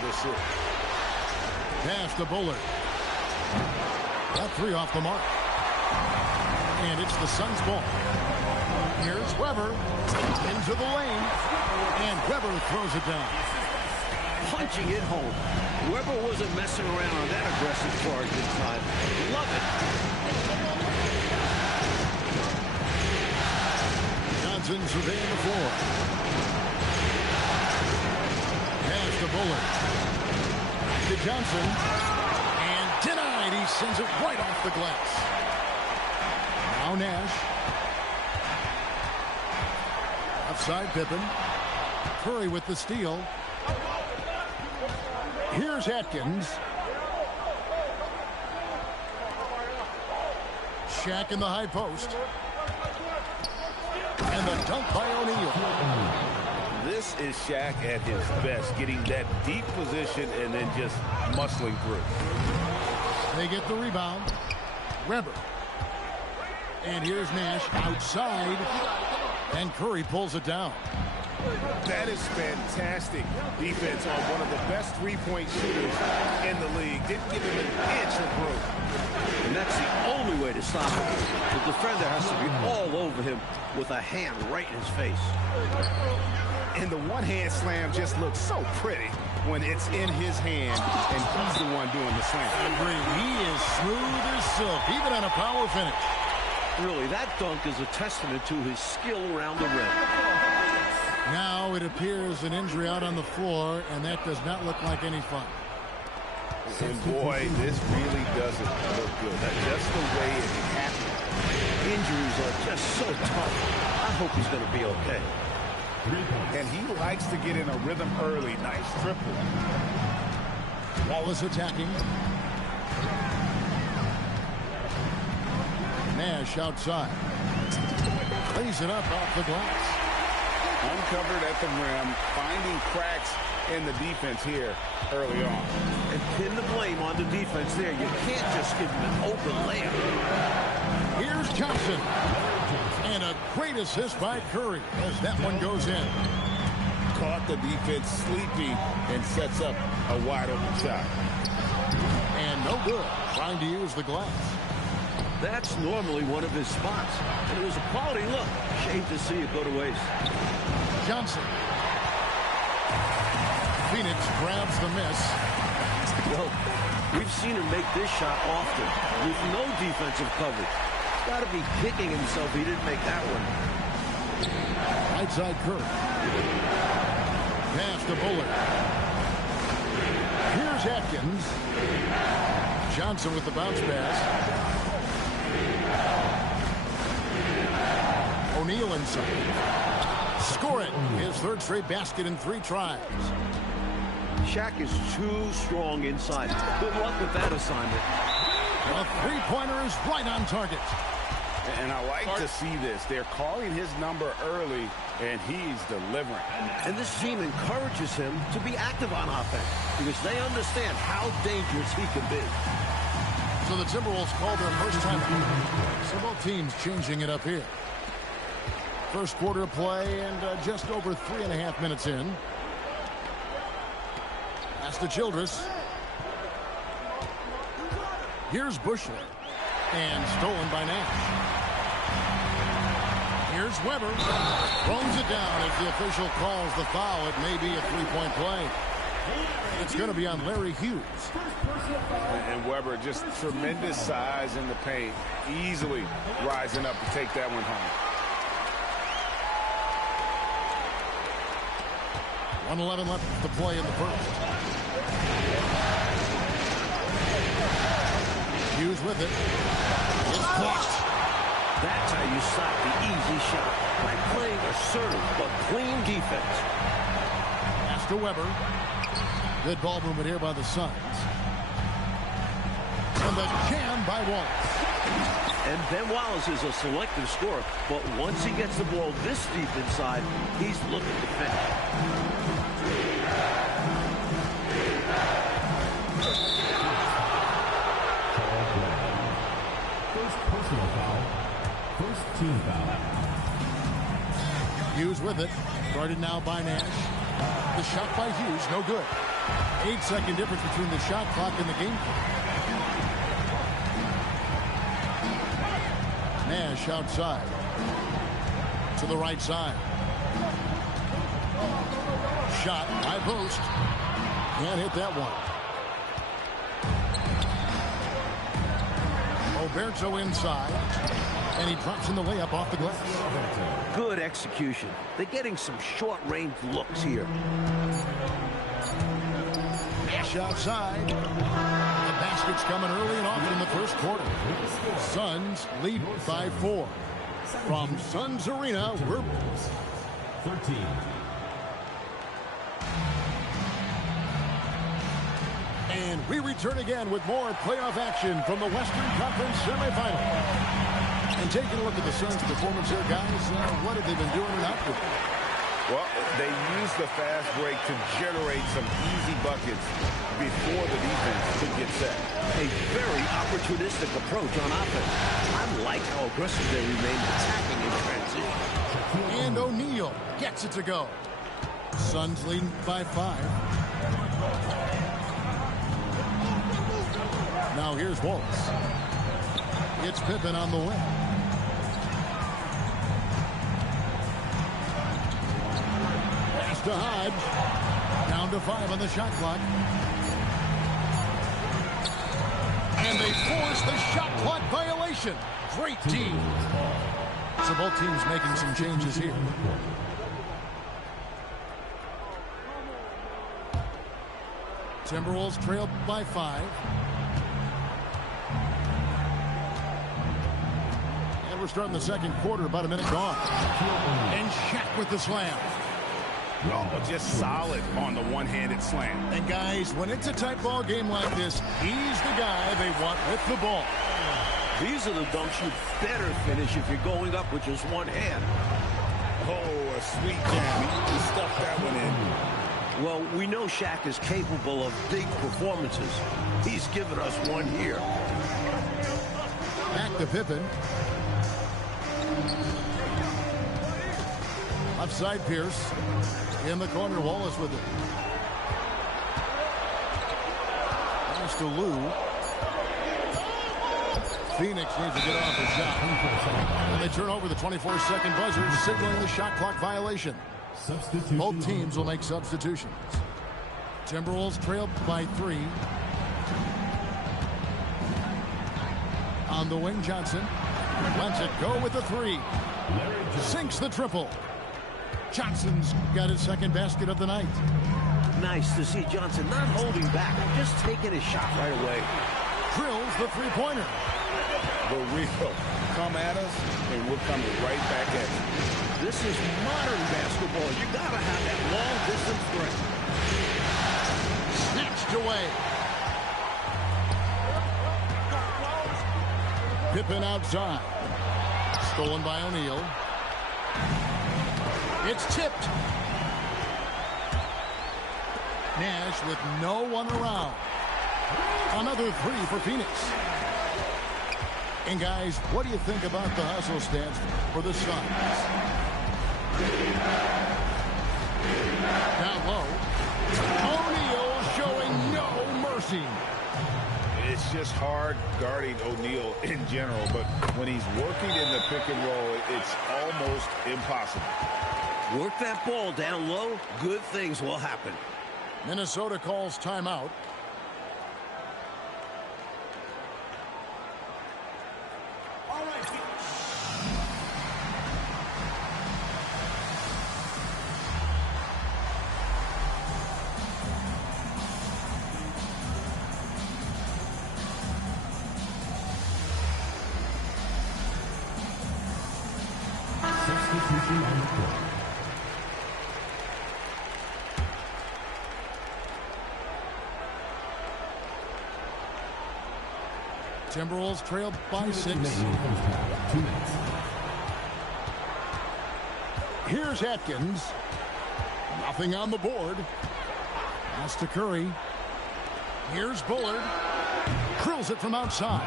this is. Pass to Bullard. Got 3 off the mark. And it's the Suns' ball. Here's Weber into the lane. And Weber throws it down. Punching it home. Weber wasn't messing around on that aggressive charge this time. Love it. Johnson surveying the floor. Pass to Bullard. To Johnson. And denied. He sends it right off the glass. Now Nash. Outside Pippen. Curry with the steal. Here's Atkins. Shaq in the high post. And the dunk by O'Neal. This is Shaq at his best, getting that deep position and then just muscling through. They get the rebound. Weber. And here's Nash outside. And Curry pulls it down. That is fantastic defense on one of the best three-point shooters in the league. Didn't give him an inch of room. And that's the only way to stop him. The defender has to be all over him with a hand right in his face. And the one-hand slam just looks so pretty when it's in his hand and he's the one doing the slam. I agree. He is smooth as silk, even on a power finish. Really, that dunk is a testament to his skill around the rim. Now it appears an injury out on the floor, and that does not look like any fun. And boy, this really doesn't look good. That's just the way it happened. Injuries are just so tough. I hope he's going to be okay. And he likes to get in a rhythm early. Nice triple. Wallace attacking. Nash outside. Lays it up off the glass. Uncovered at the rim, finding cracks in the defense here early on. And pin the blame on the defense there. You can't just give him an open layup. Here's Johnson. And a great assist by Curry as that one goes in. Caught the defense sleeping and sets up a wide open shot. And no good. Trying to use the glass. That's normally one of his spots. And it was a quality look. Shame to see it go to waste. Johnson. Phoenix grabs the miss. Well, we've seen him make this shot often with no defensive coverage. He's got to be kicking himself he didn't make that one. Right side Curry. Pass to Bullard. Here's Atkins. Johnson with the bounce pass. O'Neal inside. Score it. His third straight basket in 3 tries. Shaq is too strong inside. Good luck with that assignment. A three-pointer is right on target. And I like to see this. They're calling his number early, and he's delivering. And this team encourages him to be active on offense because they understand how dangerous he can be. So the Timberwolves called their first time out. So both teams changing it up here. First quarter of play and just over 3.5 minutes in. Pass to Childress. Here's Bushley. And stolen by Nash. Here's Weber. Throws it down as the official calls the foul. It may be a three-point play. It's going to be on Larry Hughes. And Weber, just tremendous size in the paint. Easily rising up to take that one home. 1:11 left to play in the first. Hughes with it. It's blocked. That's how you stop the easy shot, by playing assertive but clean defense. Pass to Weber. Good ball movement here by the Suns. And the jam by Wallace. And Ben Wallace is a selective scorer, but once he gets the ball this deep inside, he's looking to finish. First personal foul. First team foul. Hughes with it. Guarded now by Nash. The shot by Hughes, no good. 8-second difference between the shot clock and the game clock. Nash outside. To the right side. Shot, high post. Can't hit that one. Oberto inside. And he drops in the layup off the glass. Good execution. They're getting some short-range looks here. Nash outside. The basket's coming early and often in the first quarter. Suns lead by 4. From Suns Arena, we're 13. And we return again with more playoff action from the Western Conference semifinal. And taking a look at the Suns' performance here, guys, what have they been doing and up to? Well, they use the fast break to generate some easy buckets before the defense could get set. A very opportunistic approach on offense. I like how aggressive they remain attacking in transition. And O'Neal gets it to go. Suns leading by 5. Now here's Waltz. It's Pippen on the wing. Pass to Hodge. Down to 5 on the shot clock. And they force the shot clock violation. Great team. So both teams making some changes here. Timberwolves trail by 5. And we're starting the second quarter, about a minute gone. And Shaq with the slam. Oh, just solid on the one-handed slam. And guys, when it's a tight ball game like this, he's the guy they want with the ball. These are the dunks you better finish if you're going up with just one hand. Oh, a sweet jam. He stuffed that one in. Well, we know Shaq is capable of big performances. He's given us one here. Back to Pippen. Offside Pierce. In the corner, Wallace with it. Pass to Lou. Phoenix needs to get off the shot. And they turn over the 24-second buzzer, signaling the shot clock violation. Both teams will make substitutions. Timberwolves trail by 3. On the wing, Johnson lets it go with the 3. Sinks the triple. Johnson's got his second basket of the night. Nice to see Johnson not holding back, just taking his shot right away. Drills the three-pointer. But we'll come at us, and we're coming right back at you. This is modern basketball. You gotta have that long-distance threat. Snatched away. Pippen outside. Stolen by O'Neal. It's tipped. Nash with no one around. Another 3 for Phoenix. And guys, what do you think about the hustle stance for the Suns? Down low. O'Neal showing no mercy. It's just hard guarding O'Neal in general, but when he's working in the pick and roll, it's almost impossible. Work that ball down low, good things will happen. Minnesota calls timeout. Substitution on the court. Timberwolves trail by 6. 2 minutes. Here's Atkins. Nothing on the board. Pass to Curry. Here's Bullard. Drills it from outside.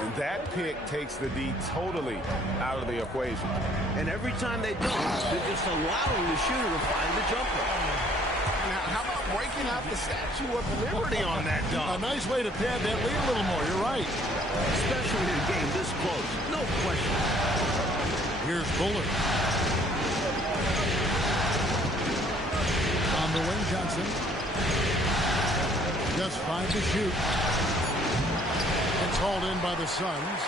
And that pick takes the D totally out of the equation. And every time they don't, they're just allowing the shooter to find the jumper. Now, how about breaking out the Statue of Liberty on that A dunk. nice way to pad that lead a little more. You're right. Especially in a game this close. No question. Here's Bullard. On the wing, Johnson. Just 5 to shoot. It's hauled in by the Suns.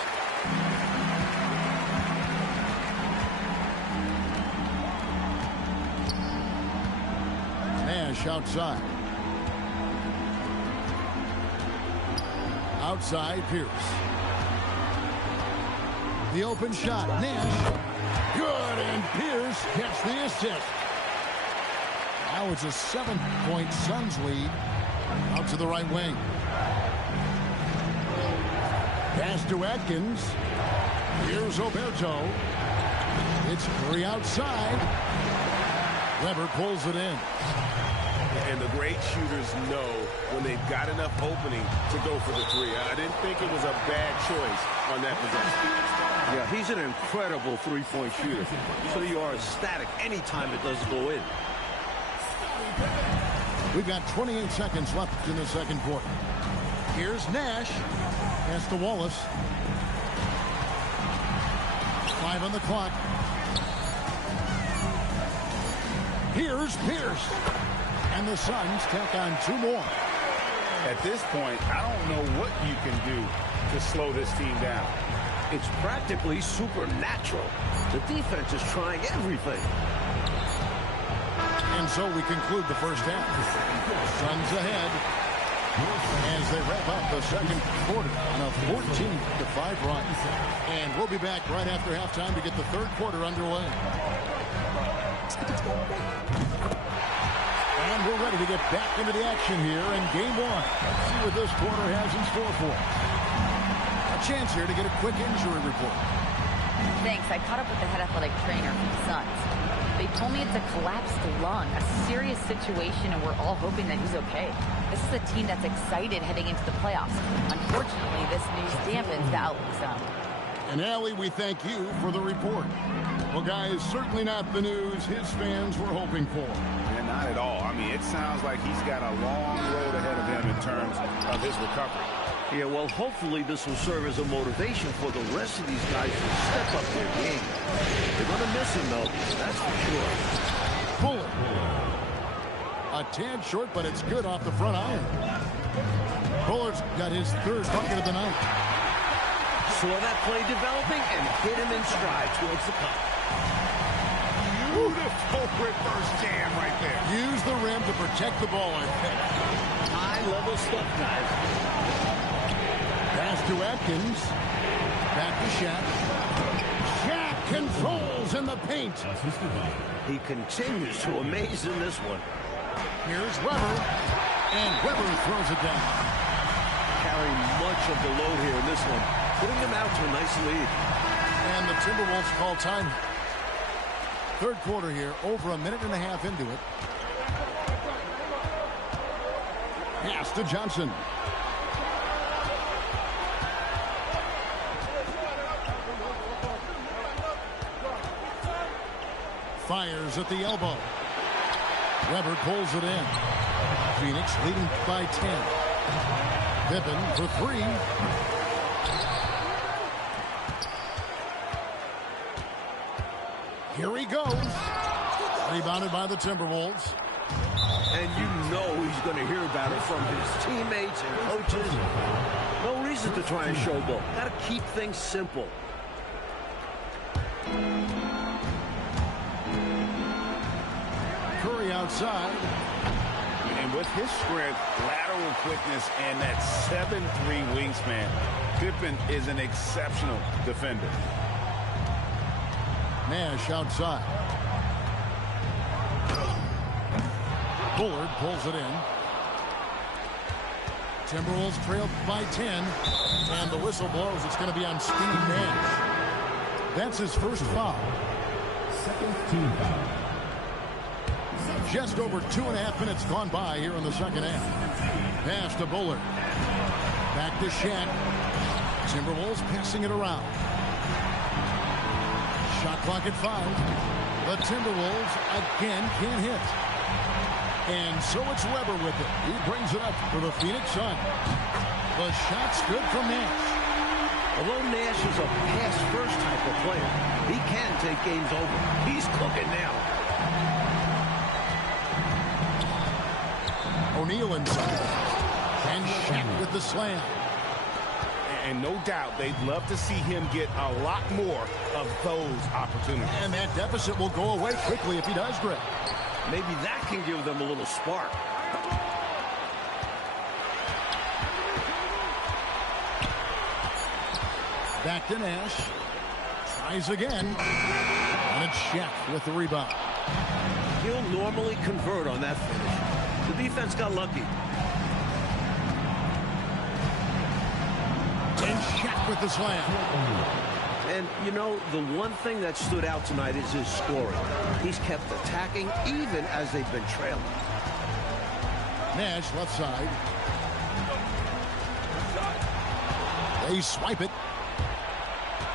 Nash outside. Outside, Pierce. The open shot. Nash. Good, and Pierce gets the assist. Now it's a 7-point Suns lead. Out to the right wing. Pass to Atkins. Here's Oberto. It's Curry outside. Weber pulls it in. And the great shooters know when they've got enough opening to go for the three. I didn't think it was a bad choice on that possession. Yeah, he's an incredible three-point shooter. So you are ecstatic anytime it does go in. We've got 28 seconds left in the second quarter. Here's Nash. Pass to Wallace. 5 on the clock. Here's Pierce. And the Suns tack on 2 more. At this point, I don't know what you can do to slow this team down. It's practically supernatural. The defense is trying everything. And so we conclude the first half. Suns ahead as they wrap up the second quarter on a 14-5 run. And we'll be back right after halftime to get the third quarter underway. And we're ready to get back into the action here in game 1. Let's see what this quarter has in store for us. A chance here to get a quick injury report. Thanks. I caught up with the head athletic trainer for the Suns. They told me it's a collapsed lung, a serious situation, and we're all hoping that he's okay. This is a team that's excited heading into the playoffs. Unfortunately, this news dampens the outlook some. And Allie, we thank you for the report. Well, guys, certainly not the news his fans were hoping for. And not at all. I mean, it sounds like he's got a long road ahead of him in terms of his recovery. Yeah, well, hopefully this will serve as a motivation for the rest of these guys to step up their game. They're going to miss him, though. That's for sure. Bullard. A tad short, but it's good off the front iron. Bullard's got his third bucket of the night. Saw that play developing and hit him in stride towards the cup. Beautiful reverse jam right there. Use the rim to protect the ball, I think. High-level stuff, guys. Pass to Atkins. Back to Shaq. Shaq controls in the paint. He continues to amaze in this one. Here's Weber. And Weber throws it down. Carrying much of the load here in this one. Putting them out to a nice lead. And the Timberwolves call time. Third quarter here, over a minute and a half into it. Pass to Johnson. Fires at the elbow. Weber pulls it in. Phoenix leading by 10. Pippen for 3. Here he goes. Rebounded by the Timberwolves. And you know he's going to hear about it from his teammates and coaches. No reason to try and showboat. Got to keep things simple. Curry outside. And with his strength, lateral quickness, and that 7'3" wingspan, Pippen is an exceptional defender. Nash outside. Bullard pulls it in. Timberwolves trail by 10. And the whistle blows. It's going to be on Steve Nash. That's his first foul. Second team foul. Just over 2.5 minutes gone by here in the second half. Pass to Bullard. Back to Shaq. Timberwolves passing it around. Shot clock at 5. The Timberwolves again can't hit. And so it's Weber with it. He brings it up for the Phoenix Suns. The shot's good from Nash. Although Nash is a pass-first type of player, he can take games over. He's cooking now. O'Neal inside. And Shaq with the slam. And no doubt they'd love to see him get a lot more of those opportunities. And that deficit will go away quickly if he does, Greg. Maybe that can give them a little spark. Back to Nash. Tries again. And it's Shaq with the rebound. He'll normally convert on that finish. The defense got lucky. And Shaq with the slam. And, you know, the one thing that stood out tonight is his scoring. He's kept attacking even as they've been trailing. Nash left side. They swipe it.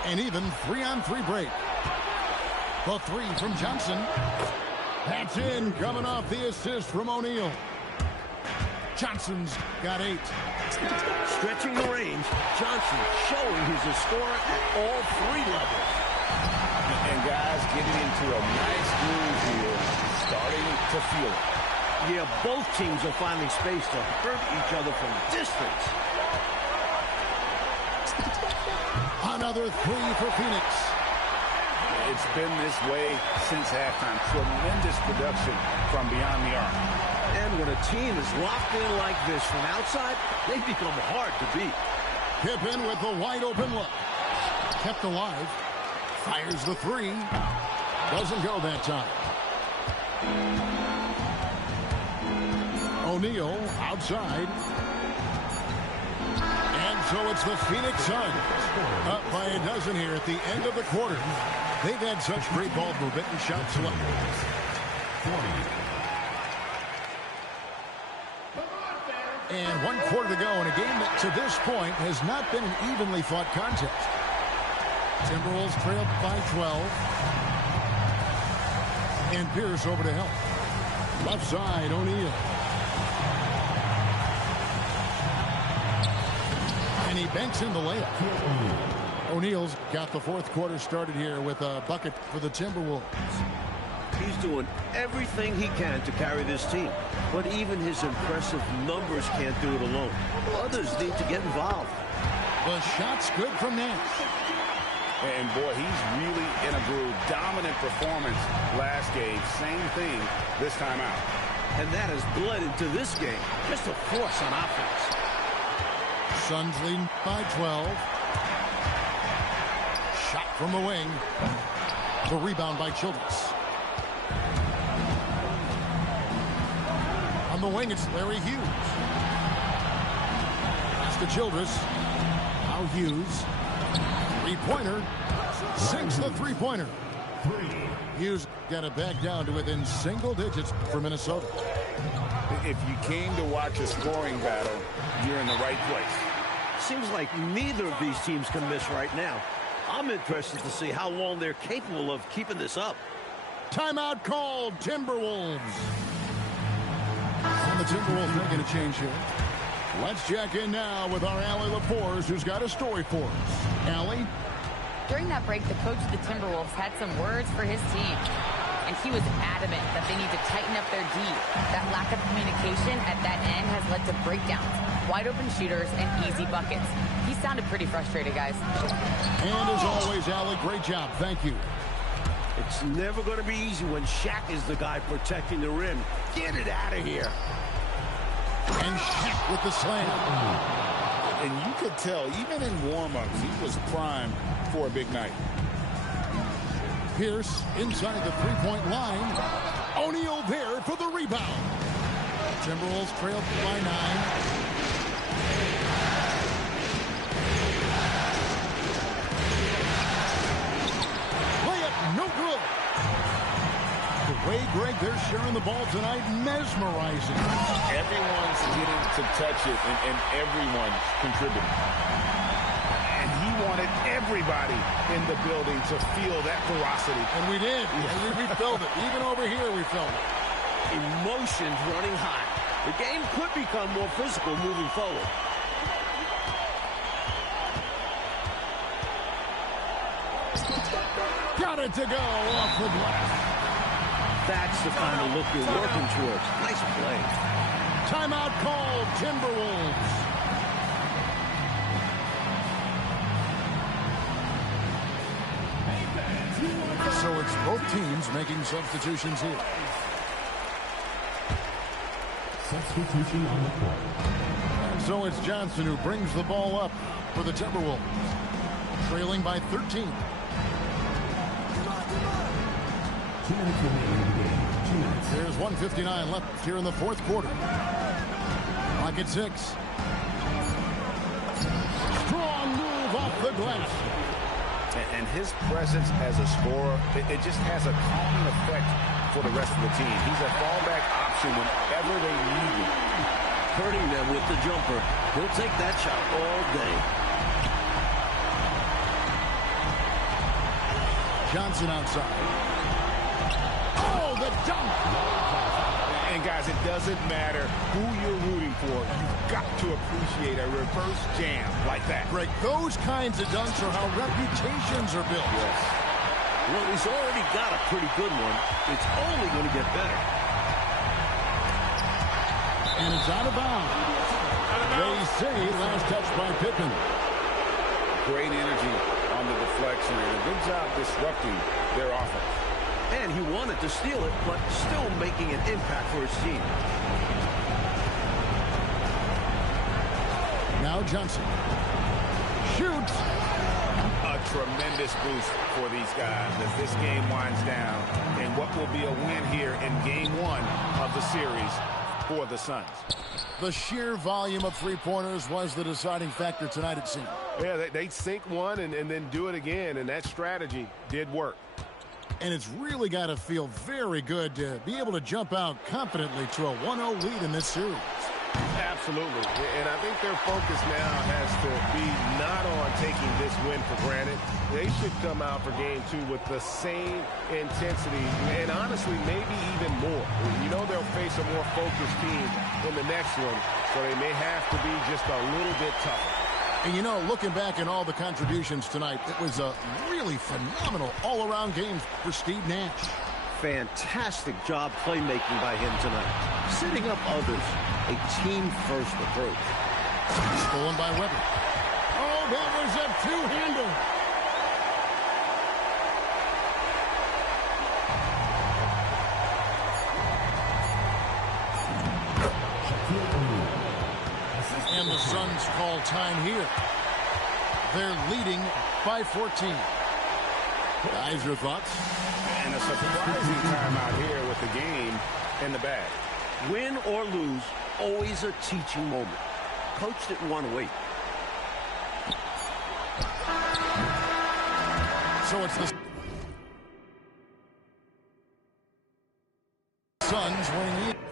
And even 3-on-3 break. The three from Johnson. That's in, coming off the assist from O'Neal. Johnson's got 8. Stretching the range, Johnson showing he's a scorer at all 3 levels. And guys getting into a nice groove here, starting to feel it. Yeah, both teams are finding space to hurt each other from distance. Another 3 for Phoenix. It's been this way since halftime. Tremendous production from beyond the arc. And when a team is locked in like this from outside, they become hard to beat. Pippen with the wide open look. Kept alive. Fires the 3. Doesn't go that time. O'Neal outside. And so it's the Phoenix Suns. Up by a dozen here at the end of the quarter. They've had such great ball movement and shot selection. 20. And 1 quarter to go in a game that to this point has not been an evenly fought contest. Timberwolves trailed by 12. And Pierce over to help. Left side, O'Neal. And he banks in the layup. O'Neal's got the 4th quarter started here with a bucket for the Timberwolves. He's doing everything he can to carry this team. But even his impressive numbers can't do it alone. Others need to get involved. The shot's good from Nash. And boy, he's really in a groove. Dominant performance last game. Same thing this time out. And that has bled into this game. Just a force on offense. Suns leading by 12. Shot from the wing. The rebound by Childress. On the wing, it's Larry Hughes. Pass to Childress. Now Hughes. Three-pointer. Sinks the three-pointer. Hughes got it back down to within single digits for Minnesota. If you came to watch a scoring battle, you're in the right place. Seems like neither of these teams can miss right now. I'm interested to see how long they're capable of keeping this up. Timeout called, Timberwolves. And the Timberwolves making a change here. Let's check in now with our Allie LaForce, who's got a story for us. Allie? During that break, the coach of the Timberwolves had some words for his team. And he was adamant that they need to tighten up their D. That lack of communication at that end has led to breakdowns, wide open shooters, and easy buckets. He sounded pretty frustrated, guys. And as always, Allie, great job. Thank you. It's never going to be easy when Shaq is the guy protecting the rim. Get it out of here. And Shaq with the slam. And you could tell, even in warm-ups, he was primed for a big night. Pierce inside the three-point line. O'Neal there for the rebound. Timberwolves trailed by 9. Layup, no good. The way, Greg, they're sharing the ball tonight, mesmerizing. Everyone's getting to touch it, and everyone's contributing. And he wanted everybody in the building to feel that ferocity. And we did. And we felt it. Even over here, we felt it. Emotions running high. The game could become more physical moving forward. Got it to go off the glass. That's the kind of look you're working towards. Nice play. Timeout called, Timberwolves. So it's both teams making substitutions here. Substitution on the court. And so it's Johnson who brings the ball up for the Timberwolves. Trailing by 13. 2 minutes remaining in the game. 2 minutes. There's 1:59 left here in the fourth quarter. Clock at 6. Strong move off the glass. And his presence as a scorer, it just has a calming effect for the rest of the team. He's a fallback option whenever they need him. Hurting them with the jumper. He'll take that shot all day. Johnson outside. Oh, the dunk! And guys, it doesn't matter who you're rooting for. You've got to appreciate a reverse jam like that. Greg, those kinds of dunks are how reputations are built. Yes. Well, he's already got a pretty good one. It's only going to get better. And it's out of bounds. They say last touch by Pippen. Great energy on the deflection and a good job disrupting their offense. And he wanted to steal it, but still making an impact for his team. Now Johnson shoots. A tremendous boost for these guys as this game winds down. And what will be a win here in game 1 of the series for the Suns. The sheer volume of three-pointers was the deciding factor tonight, it seemed. Yeah, they sink one and then do it again, and that strategy did work. And it's really got to feel very good to be able to jump out confidently to a 1-0 lead in this series. Absolutely. And I think their focus now has to be not on taking this win for granted. They should come out for game 2 with the same intensity and honestly maybe even more. You know they'll face a more focused team in the next one, so they may have to be just a little bit tougher. And, you know, looking back at all the contributions tonight, it was a really phenomenal all-around game for Steve Nash. Fantastic job playmaking by him tonight. Setting up others. A team-first approach. Stolen by Weber. Oh, that was a two-hander. And the Suns call time here. They're leading by 14. Guys, your thoughts? And a surprising timeout here with the game in the bag. Win or lose, always a teaching moment. Coach didn't want to wait. So it's the Suns winning.